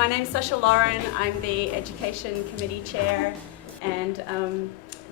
My name's Sasha Lauren. I'm the Education Committee Chair, and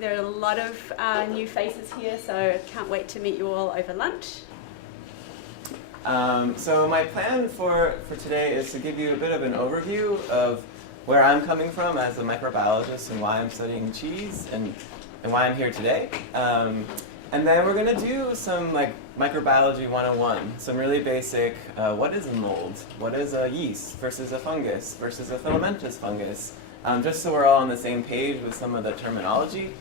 there are a lot of new faces here, so I can't wait to meet you all over lunch. So my plan for today is to give you a bit of an overview of where I'm coming from as a microbiologist and why I'm studying cheese and why I'm here today. And then we're going to do some microbiology 101, some really basic, what is a mold? What is a yeast versus a fungus versus a filamentous fungus? Just so we're all on the same page with some of the terminology.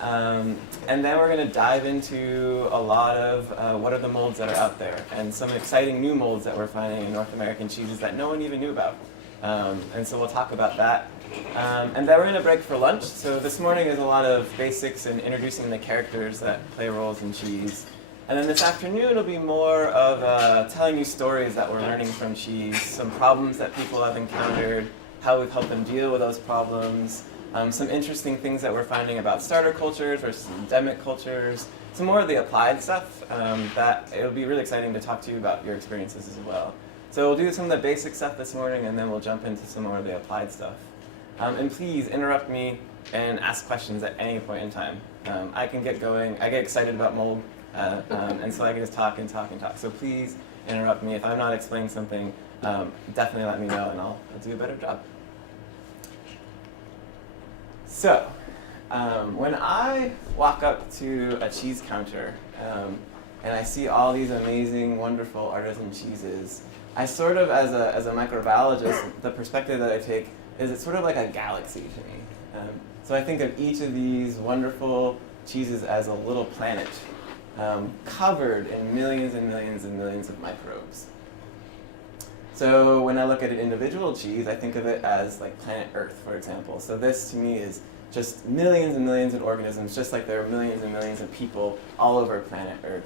And then we're going to dive into a lot of what are the molds that are out there and some exciting new molds that we're finding in North American cheeses that no one even knew about. And so we'll talk about that. And then we're going to break for lunch. So this morning is a lot of basics and introducing the characters that play roles in cheese. And then this afternoon it'll be more of telling you stories that we're learning from cheese, some problems that people have encountered, how we've helped them deal with those problems, some interesting things that we're finding about starter cultures versus endemic cultures, some more of the applied stuff that it'll be really exciting to talk to you about your experiences as well. So we'll do some of the basic stuff this morning, and then we'll jump into some more of the applied stuff. And please interrupt me and ask questions at any point in time. I can get going. I get excited about mold, and so I can just talk and talk and talk. So please interrupt me. If I'm not explaining something, definitely let me know, and I'll do a better job. So when I walk up to a cheese counter and I see all these amazing, wonderful artisan cheeses, I sort of, as a microbiologist, the perspective that I take is it's sort of like a galaxy to me. So I think of each of these wonderful cheeses as a little planet covered in millions and millions and millions of microbes. So when I look at an individual cheese, I think of it as like planet Earth, for example. So this to me is just millions and millions of organisms, just like there are millions and millions of people all over planet Earth.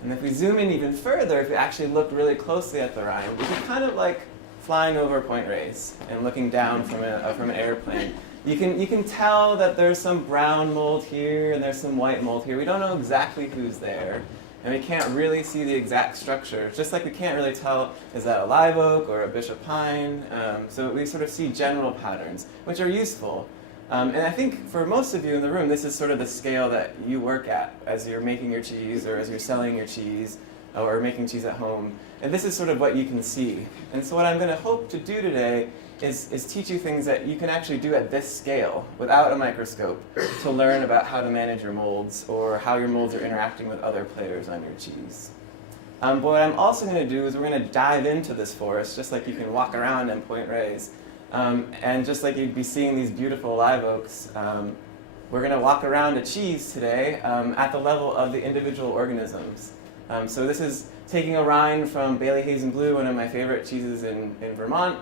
And if we zoom in even further, if we actually look really closely at the rind, we can kind of like flying over Point Reyes and looking down from an airplane. You can tell that there's some brown mold here and there's some white mold here. We don't know exactly who's there, and we can't really see the exact structure. Just like we can't really tell, is that a live oak or a bishop pine? So we sort of see general patterns, which are useful. And I think for most of you in the room, this is sort of the scale that you work at as you're making your cheese or as you're selling your cheese or making cheese at home. And this is sort of what you can see. And so what I'm going to hope to do today is teach you things that you can actually do at this scale without a microscope to learn about how to manage your molds or how your molds are interacting with other players on your cheese. But what I'm also going to do is we're going to dive into this forest, just like you can walk around in Point Reyes. And just like you'd be seeing these beautiful live oaks, we're going to walk around a cheese today at the level of the individual organisms. So this is taking a rind from Bailey Hazen Blue, one of my favorite cheeses in Vermont.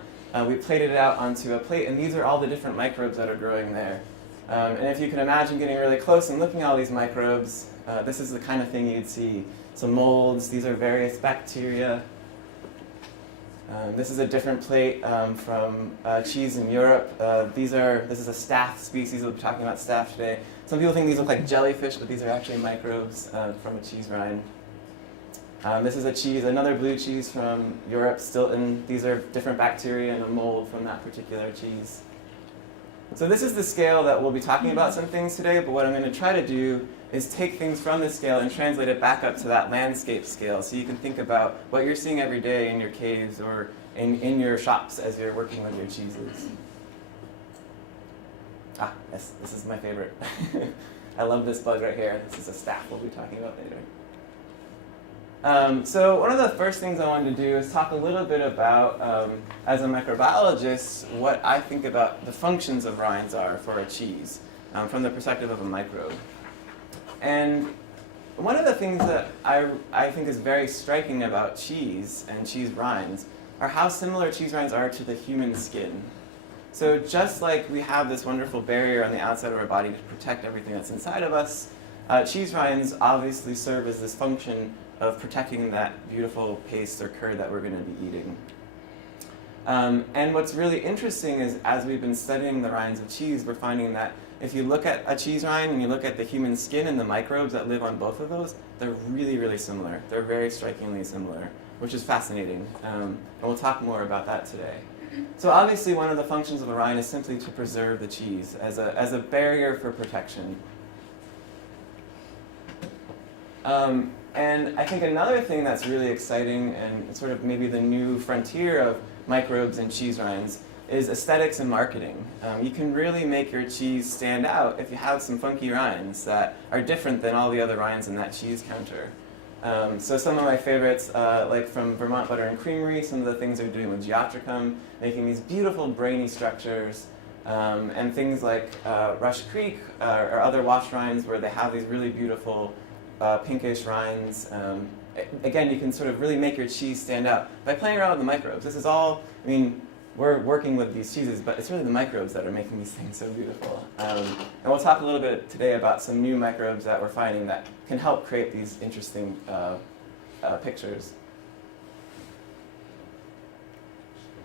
We plated it out onto a plate, and these are all the different microbes that are growing there. And if you can imagine getting really close and looking at all these microbes, this is the kind of thing you'd see. Some molds, these are various bacteria. This is a different plate from cheese in Europe. This is a staph species. We'll be talking about staph today. Some people think these look like jellyfish, but these are actually microbes from a cheese rind. This is a cheese, another blue cheese from Europe, Stilton. These are different bacteria in a mold from that particular cheese. So this is the scale that we'll be talking about some things today, but what I'm going to try to do is take things from this scale and translate it back up to that landscape scale so you can think about what you're seeing every day in your caves or in your shops as you're working with your cheeses. Yes, this is my favorite. I love this bug right here. This is a staph we'll be talking about later. So one of the first things I wanted to do is talk a little bit about, as a microbiologist, what I think about the functions of rinds are for a cheese from the perspective of a microbe. And one of the things that I think is very striking about cheese and cheese rinds are how similar cheese rinds are to the human skin. So just like we have this wonderful barrier on the outside of our body to protect everything that's inside of us, cheese rinds obviously serve as this function of protecting that beautiful paste or curd that we're going to be eating. And what's really interesting is as we've been studying the rinds of cheese, we're finding that if you look at a cheese rind and you look at the human skin and the microbes that live on both of those, they're really, really similar. They're very strikingly similar, which is fascinating. And we'll talk more about that today. So obviously one of the functions of a rind is simply to preserve the cheese as a barrier for protection. And I think another thing that's really exciting and sort of maybe the new frontier of microbes and cheese rinds is aesthetics and marketing. You can really make your cheese stand out if you have some funky rinds that are different than all the other rinds in that cheese counter. So some of my favorites, like from Vermont Butter and Creamery, some of the things they're doing with Geotricum, making these beautiful brainy structures, and things like Rush Creek or other wash rinds where they have these really beautiful pinkish rinds. Again, you can sort of really make your cheese stand out by playing around with the microbes. This is all, I mean, we're working with these cheeses, but it's really the microbes that are making these things so beautiful. And we'll talk a little bit today about some new microbes that we're finding that can help create these interesting pictures.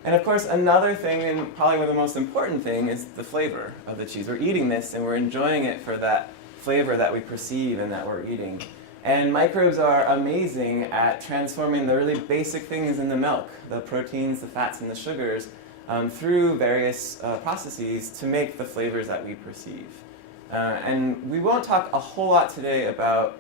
And of course, another thing, and probably the most important thing, is the flavor of the cheese. We're eating this and we're enjoying it for that flavor that we perceive and that we're eating. And microbes are amazing at transforming the really basic things in the milk, the proteins, the fats, and the sugars, through various processes to make the flavors that we perceive. And we won't talk a whole lot today about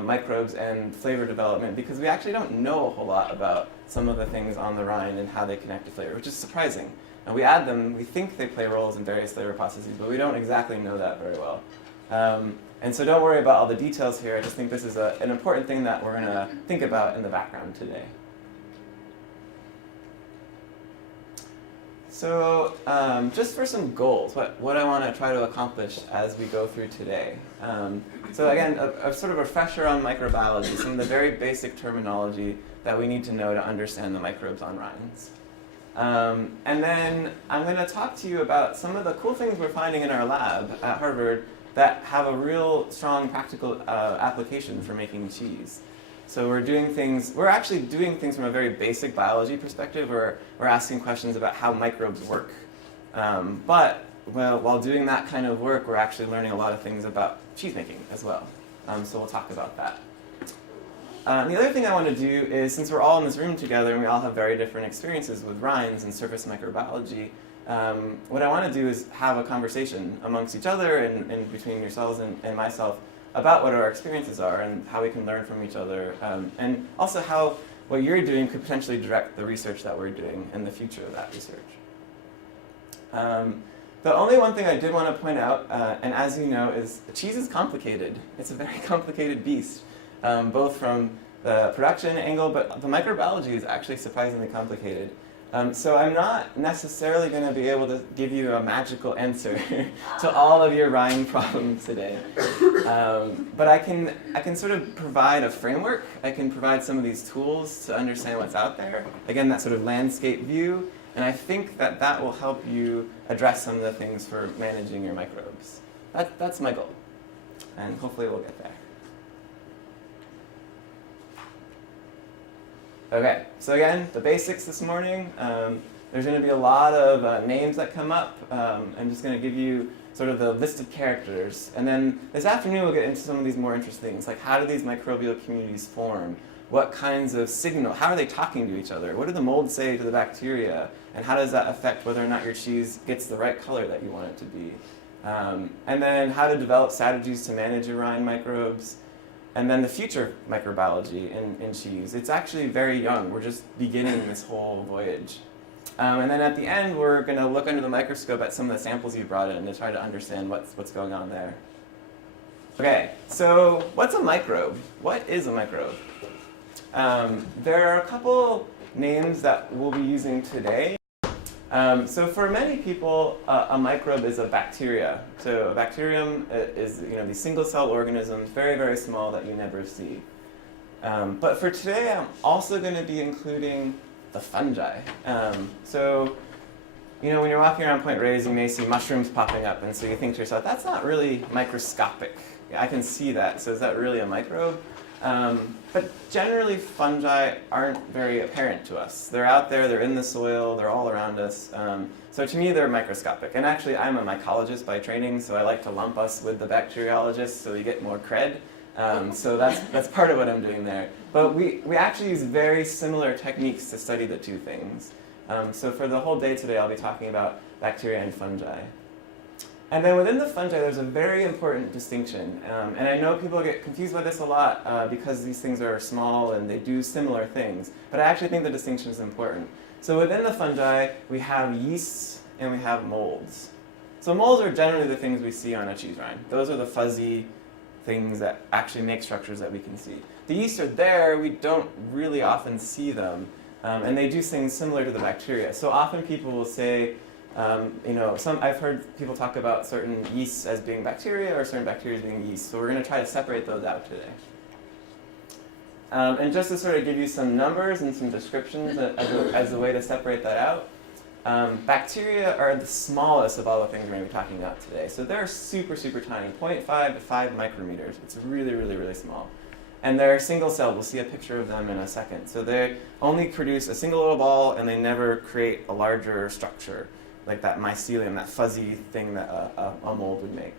microbes and flavor development because we actually don't know a whole lot about some of the things on the rind and how they connect to flavor, which is surprising. And we add them, we think they play roles in various flavor processes, but we don't exactly know that very well. And so don't worry about all the details here. I just think this is an important thing that we're going to think about in the background today. So just for some goals, what I want to try to accomplish as we go through today. So again, a sort of refresher on microbiology, some of the very basic terminology that we need to know to understand the microbes on rinds. And then I'm going to talk to you about some of the cool things we're finding in our lab at Harvard that have a real strong practical application for making cheese. So we're actually doing things from a very basic biology perspective. We're asking questions about how microbes work. But while doing that kind of work, we're actually learning a lot of things about cheese making as well. So we'll talk about that. The other thing I want to do is, since we're all in this room together and we all have very different experiences with rinds and surface microbiology, what I want to do is have a conversation amongst each other and between yourselves and myself about what our experiences are and how we can learn from each other, and also how what you're doing could potentially direct the research that we're doing and the future of that research. The only one thing I did want to point out, and as you know, is cheese is complicated. It's a very complicated beast, both from the production angle, but the microbiology is actually surprisingly complicated. So I'm not necessarily going to be able to give you a magical answer to all of your rind problems today. But I can sort of provide a framework. I can provide some of these tools to understand what's out there. Again, that sort of landscape view. And I think that will help you address some of the things for managing your microbes. That's my goal. And hopefully we'll get there. Okay, so again, the basics this morning. There's going to be a lot of names that come up. I'm just going to give you sort of the list of characters. And then this afternoon we'll get into some of these more interesting things, like how do these microbial communities form? What kinds of signal, how are they talking to each other? What do the molds say to the bacteria? And how does that affect whether or not your cheese gets the right color that you want it to be? And then how to develop strategies to manage your rind microbes. And then the future microbiology in cheese. It's actually very young. We're just beginning this whole voyage. And then at the end, we're going to look under the microscope at some of the samples you brought in to try to understand what's going on there. Okay, so what's a microbe? What is a microbe? There are a couple names that we'll be using today. So for many people, a microbe is a bacteria. So a bacterium is these single-cell organisms, very, very small that you never see. But for today, I'm also going to be including the fungi. So when you're walking around Point Reyes, you may see mushrooms popping up, and so you think to yourself, that's not really microscopic. I can see that, so is that really a microbe? But generally, fungi aren't very apparent to us. They're out there, they're in the soil, they're all around us. So to me, they're microscopic. And actually, I'm a mycologist by training, so I like to lump us with the bacteriologists so we get more cred. So that's part of what I'm doing there. But we actually use very similar techniques to study the two things. So for the whole day today, I'll be talking about bacteria and fungi. And then within the fungi, there's a very important distinction. And I know people get confused by this a lot because these things are small and they do similar things. But I actually think the distinction is important. So within the fungi, we have yeasts and we have molds. So molds are generally the things we see on a cheese rind. Those are the fuzzy things that actually make structures that we can see. The yeasts are there, we don't really often see them. And they do things similar to the bacteria. So often people will say, I've heard people talk about certain yeasts as being bacteria or certain bacteria as being yeast. So we're going to try to separate those out today. And just to sort of give you some numbers and some descriptions as a way to separate that out, bacteria are the smallest of all the things we're going to be talking about today. So they're super, super tiny, 0.5 to 5 micrometers. It's really, really, really small. And they're single celled. We'll see a picture of them in a second. So they only produce a single little ball, and they never create a larger structure, like that mycelium, that fuzzy thing that a mold would make.